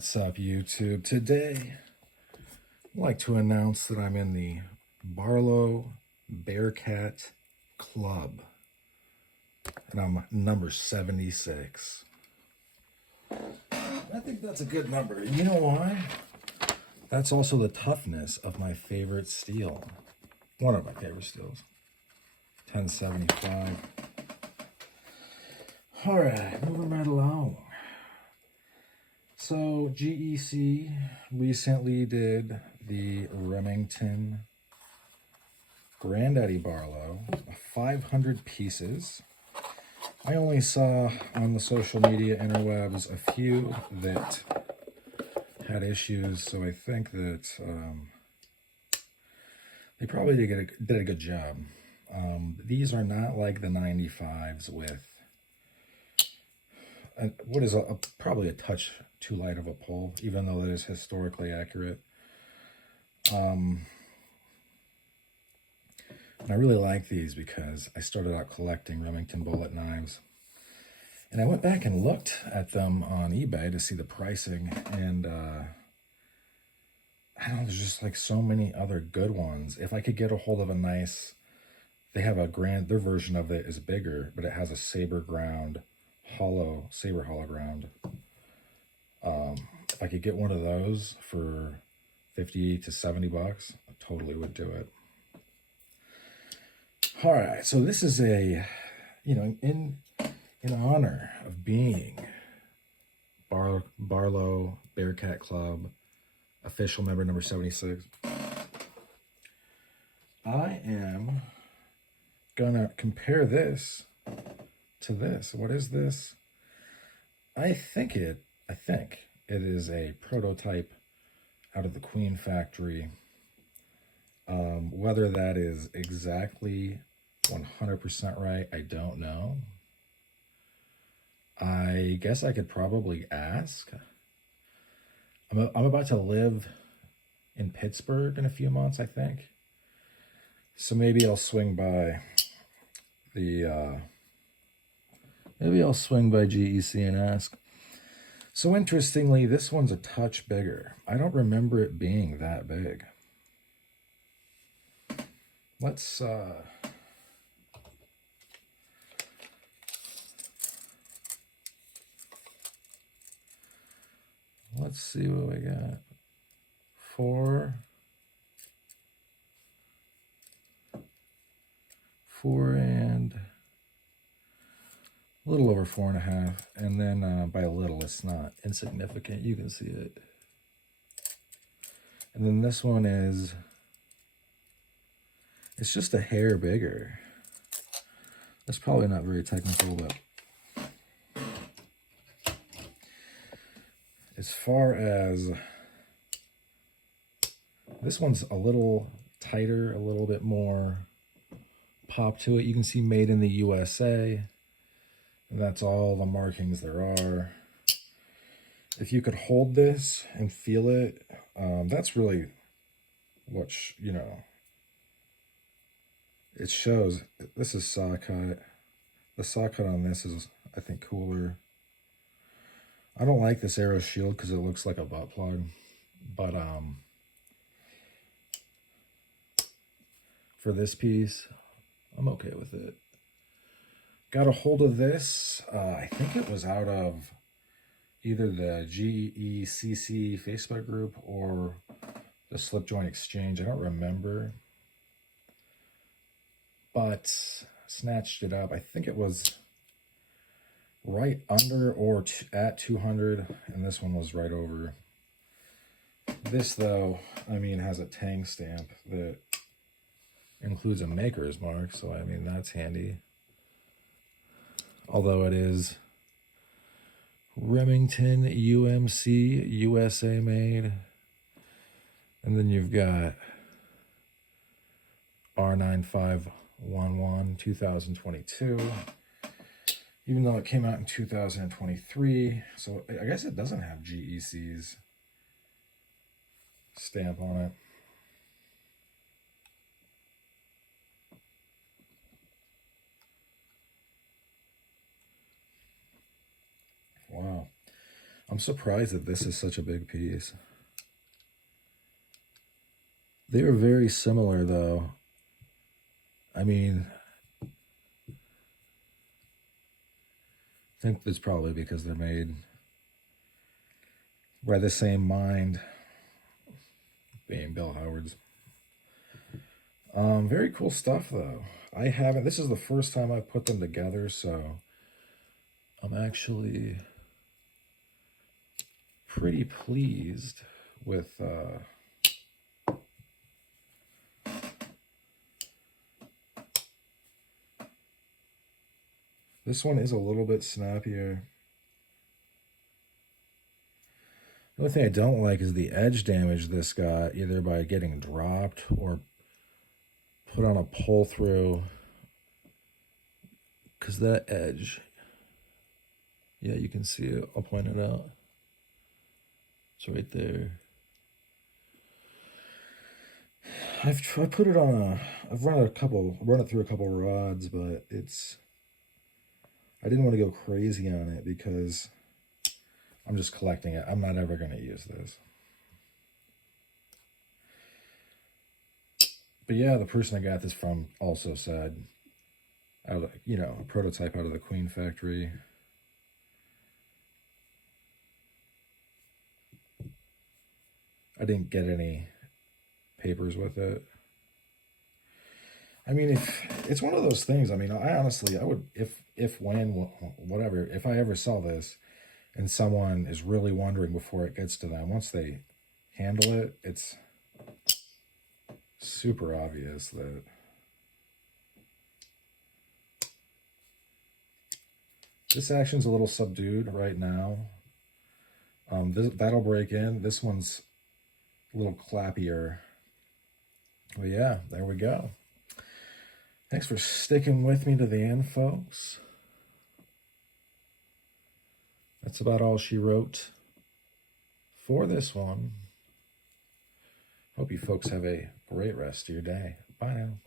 What's up, YouTube? Today, I'd like to announce that I'm in the Barlow Bearcat Club, and I'm number 76. I think that's a good number. And you know why? That's also the toughness of my favorite steel. One of my favorite steels. 1075. All right, moving right along. So GEC recently did the Remington Granddaddy Barlow, 500 pieces. I only saw on the social media interwebs a few that had issues, so I think that they probably did a good job. These are not like the 95s with what is probably a touch too light of a pull, even though that is historically accurate. And I really like these because I started out collecting Remington bullet knives. And I went back and looked at them on eBay to see the pricing. And I don't know, there's just like so many other good ones. If I could get a hold of a nice, they have their version of it is bigger, but it has a saber hollow ground. If I could get one of those for 50 to 70 bucks, I totally would do it. All right, so this is in honor of being Barlow Bearcat Club official member number 76. I am gonna compare this to this. What is this? I think it is a prototype out of the Queen factory. Whether that is exactly 100% right, I don't know. I guess I could probably ask. I'm about to live in Pittsburgh in a few months, I think. So maybe I'll swing by GEC and ask. So interestingly, this one's a touch bigger. I don't remember it being that big. Let's see what we got. 4 and a little over 4.5, and then by a little, it's not insignificant. You can see it. And then this one it's just a hair bigger. That's probably not very technical, but as far as this one's a little tighter, a little bit more pop to it. You can see made in the USA. And that's all the markings there are. If you could hold this and feel it, that's really what, it shows. This is saw cut. The saw cut on this is, I think, cooler. I don't like this arrow shield because it looks like a butt plug. But for this piece, I'm okay with it. Got a hold of this. I think it was out of either the GECC Facebook group or the Slip Joint Exchange. I don't remember. But snatched it up. I think it was right under or at 200, and this one was right over. This, though, I mean, has a tang stamp that includes a maker's mark, so I mean, that's handy. Although it is Remington UMC USA made. And then you've got R9511 2022. Even though it came out in 2023. So I guess it doesn't have GEC's stamp on it. Wow. I'm surprised that this is such a big piece. They are very similar, though. I mean, I think that's probably because they're made by the same mind, being Bill Howard's. Very cool stuff, though. I haven't. This is the first time I've put them together, so I'm actually pretty pleased with. This one is a little bit snappier. The only thing I don't like is the edge damage this got, either by getting dropped or put on a pull through. Because that edge, yeah, you can see it. I'll point it out. It's right there. I've put it on a. I've run it through a couple rods, but I didn't want to go crazy on it because I'm just collecting it. I'm not ever going to use this. But yeah, the person I got this from also said, a prototype out of the Queen factory. I didn't get any papers with it. I mean, it's one of those things. I mean, I would, if I ever sell this and someone is really wondering before it gets to them, once they handle it, it's super obvious that this action's a little subdued right now. That'll break in. This one's a little clappier. Well, yeah, there we go. Thanks for sticking with me to the end, folks. That's about all she wrote for this one. Hope you folks have a great rest of your day. Bye now.